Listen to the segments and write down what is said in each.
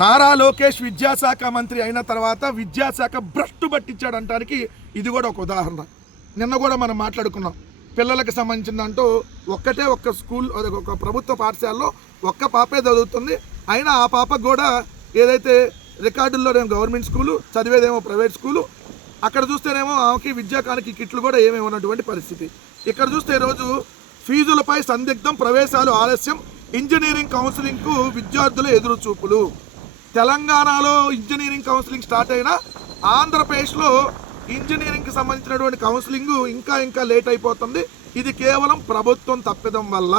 నారా లోకేష్ విద్యాశాఖ మంత్రి అయిన తర్వాత విద్యాశాఖ భ్రష్టు పట్టించాడంటానికి ఇది కూడా ఒక ఉదాహరణ. నిన్న కూడా మనం మాట్లాడుకున్నాం. పిల్లలకు సంబంధించిందంటూ ఒక్క స్కూల్, ఒక ప్రభుత్వ పాఠశాలలో ఒక్క పాపే చదువుతుంది. అయినా ఆ పాపకు కూడా ఏదైతే రికార్డుల్లోనేమో గవర్నమెంట్ స్కూలు, చదివేదేమో ప్రైవేట్ స్కూలు. అక్కడ చూస్తేనేమో ఆమెకి విద్యాకానికి కిట్లు కూడా ఏమీ ఉన్నటువంటి పరిస్థితి. ఇక్కడ చూస్తే ఈరోజు ఫీజులపై సందిగ్ధం, ప్రవేశాలు ఆలస్యం, ఇంజనీరింగ్ కౌన్సిలింగ్కు విద్యార్థుల ఎదురు చూపులు. తెలంగాణలో ఇంజనీరింగ్ కౌన్సిలింగ్ స్టార్ట్ అయినా ఆంధ్రప్రదేశ్లో ఇంజనీరింగ్కి సంబంధించినటువంటి కౌన్సిలింగ్ ఇంకా లేట్ అయిపోతుంది. ఇది కేవలం ప్రభుత్వం తప్పిదం వల్ల.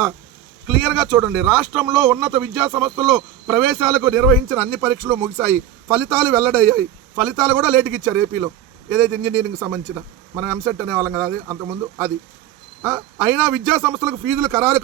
క్లియర్గా చూడండి, రాష్ట్రంలో ఉన్నత విద్యా సంస్థల్లో ప్రవేశాలకు నిర్వహించిన అన్ని పరీక్షలు ముగిశాయి. ఫలితాలు వెల్లడయ్యాయి. ఫలితాలు కూడా లేటుకి ఇచ్చారు ఏపీలో. ఏదైతే ఇంజనీరింగ్కి సంబంధించిన మనం ఎంసెట్ అనేవాళ్ళం కదా, అది అంతకుముందు అది. అయినా విద్యా సంస్థలకు ఫీజులు ఖరారు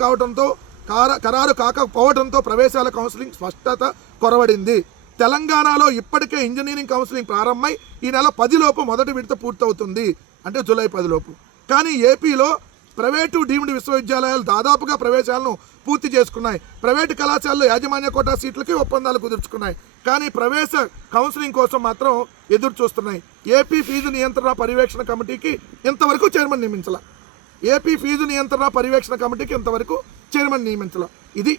కాకపోవడంతో ప్రవేశాల కౌన్సిలింగ్ స్పష్టత కొరవడింది. తెలంగాణలో ఇప్పటికే ఇంజనీరింగ్ కౌన్సిలింగ్ ప్రారంభమై ఈ నెల 10 లోపు మొదటి విడత పూర్తవుతుంది, అంటే జూలై 10 లోపు. కానీ ఏపీలో ప్రైవేటు డీమ్డ్ విశ్వవిద్యాలయాలు దాదాపుగా ప్రవేశాలను పూర్తి చేసుకున్నాయి. ప్రైవేటు కళాశాలలు యాజమాన్య కోటా సీట్లకి ఒప్పందాలు కుదుర్చుకున్నాయి. కానీ ప్రవేశ కౌన్సిలింగ్ కోసం మాత్రం ఎదురు చూస్తున్నాయి. ఏపీ ఫీజు నియంత్రణ పర్యవేక్షణ కమిటీకి ఇంతవరకు చైర్మన్ నియమించాల. ఇది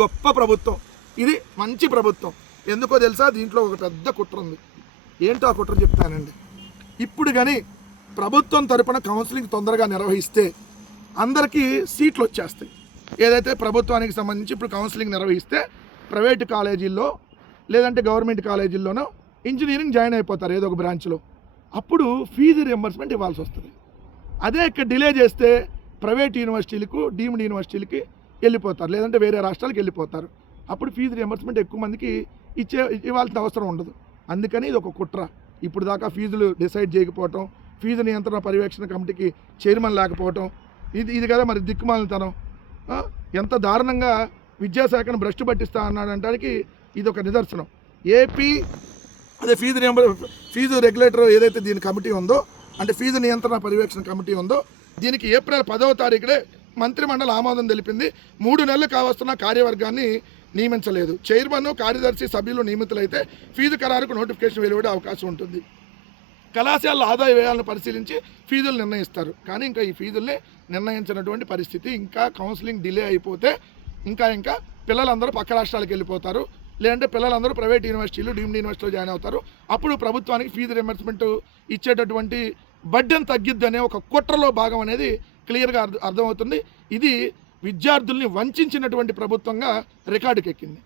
గొప్ప ప్రభుత్వం, ఇది మంచి ప్రభుత్వం. ఎందుకో తెలుసా? దీంట్లో ఒక పెద్ద కుట్ర ఉంది. ఏంటో ఆ కుట్ర చెప్తానండి. ఇప్పుడు కానీ ప్రభుత్వం తరపున కౌన్సిలింగ్ తొందరగా నిర్వహిస్తే అందరికీ సీట్లు వచ్చేస్తాయి. ఏదైతే ప్రభుత్వానికి సంబంధించి ఇప్పుడు కౌన్సిలింగ్ నిర్వహిస్తే ప్రైవేటు కాలేజీల్లో లేదంటే గవర్నమెంట్ కాలేజీల్లోనో ఇంజనీరింగ్ జాయిన్ అయిపోతారు ఏదో ఒక బ్రాంచ్లో. అప్పుడు ఫీజు రియంబర్స్మెంట్ ఇవ్వాల్సి వస్తుంది. అదే ఇక్కడ డిలే చేస్తే ప్రైవేట్ యూనివర్సిటీలకు, డీమ్డ్ యూనివర్సిటీలకి వెళ్ళిపోతారు, లేదంటే వేరే రాష్ట్రాలకు వెళ్ళిపోతారు. అప్పుడు ఫీజు రియంబర్స్మెంట్ ఎక్కువ మందికి ఇవ్వాల్సిన అవసరం ఉండదు. అందుకని ఇది ఒక కుట్ర. ఇప్పుడు దాకా ఫీజులు డిసైడ్ చేయకపోవటం, ఫీజు నియంత్రణ పర్యవేక్షణ కమిటీకి చైర్మన్ లేకపోవటం, ఇది కదా మరి దిక్కుమాలితనం. ఎంత దారుణంగా విద్యాశాఖను భ్రష్టు పట్టిస్తా అన్నాడంటానికి ఇది ఒక నిదర్శనం. ఏపీ అదే ఫీజు రెగ్యులేటర్ ఏదైతే దీని కమిటీ ఉందో, అంటే ఫీజు నియంత్రణ పర్యవేక్షణ కమిటీ ఉందో, దీనికి ఏప్రిల్ 10వ తారీఖునే మంత్రిమండలి ఆమోదం తెలిపింది. 3 నెలలు కావస్తున్న కార్యవర్గాన్ని నియమించలేదు. చైర్మన్, కార్యదర్శి, సభ్యులు నియమితులైతే ఫీజు ఖరారుకు నోటిఫికేషన్ వెలువడే అవకాశం ఉంటుంది. కళాశాలల ఆదాయ వ్యయాలను పరిశీలించి ఫీజులు నిర్ణయిస్తారు. కానీ ఇంకా ఈ ఫీజుల్ని నిర్ణయించినటువంటి పరిస్థితి. ఇంకా కౌన్సిలింగ్ డిలే అయిపోతే ఇంకా పిల్లలందరూ పక్క రాష్ట్రాలకు వెళ్ళిపోతారు, లేదంటే పిల్లలందరూ ప్రైవేట్ యూనివర్సిటీలు, డీమ్డ్ యూనివర్సిటీలో జాయిన్ అవుతారు. అప్పుడు ప్రభుత్వానికి ఫీజు రియంబర్స్మెంట్ ఇచ్చేటటువంటి బడ్డెన్ తగ్గిద్ది అనే ఒక కుట్రలో భాగం అనేది క్లియర్గా అర్థమవుతుంది. ఇది విద్యార్థుల్ని వంచినటువంటి ప్రభుత్వంగా రికార్డుకెక్కింది.